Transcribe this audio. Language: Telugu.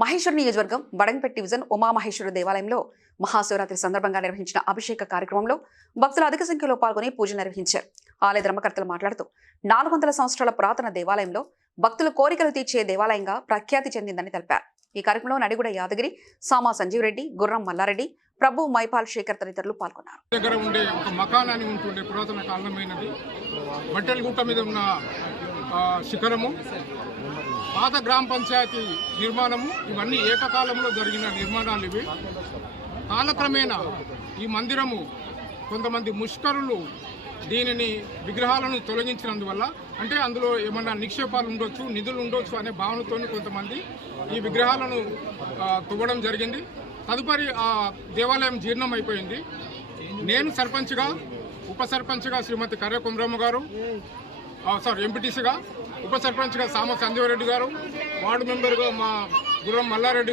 మహేశ్వర నియోజకవర్గం బడంగపేట్ డివిజన్ ఉమామహేశ్వర దేవాలయంలో మహాశివరాత్రి సందర్భంగా నిర్వహించిన అభిషేక కార్యక్రమంలో భక్తులు అధిక సంఖ్యలో పాల్గొని పూజలు నిర్వహించారు. ఆలయ ధర్మకర్తలు మాట్లాడుతూ 400 సంవత్సరాల పురాతన దేవాలయంలో భక్తుల కోరికలు తీర్చే దేవాలయంగా ప్రఖ్యాతి చెందిందని తెలిపారు. ఈ కార్యక్రమంలో నడిగుడ యాదగిరి, సామా సంజీవ్ రెడ్డి, గుర్రం మల్లారెడ్డి, ప్రభు మైపాల్ శేఖర్ తదితరులు పాల్గొన్నారు. దగ్గర ఉండే ఒక మకానాన్ని ఉంటుండే పురాతన కాలమైనది. బట్టెలగుట్ట మీద ఉన్న శిఖరము, పాత గ్రామ పంచాయతీ నిర్మాణము, ఇవన్నీ ఏకకాలంలో జరిగిన నిర్మాణాలు. ఇవి కాలక్రమేణా ఈ మందిరము కొంతమంది ముష్కరులు దీనిని విగ్రహాలను తొలగించినందువల్ల, అంటే అందులో ఏమన్నా నిక్షేపాలు ఉండొచ్చు, నిధులు ఉండొచ్చు అనే భావనతో కొంతమంది ఈ విగ్రహాలను తవ్వడం జరిగింది. తదుపరి ఆ దేవాలయం జీర్ణం అయిపోయింది. నేను సర్పంచ్గా, ఉప సర్పంచ్గా శ్రీమతి కర్రె కుమరమ్మ గారు, ఎంపీటీసీగా, ఉప సర్పంచ్గా సామ సంజీవ్ రెడ్డి గారు, వార్డు మెంబర్గా మా గుర్రం మల్లారెడ్డి గారు,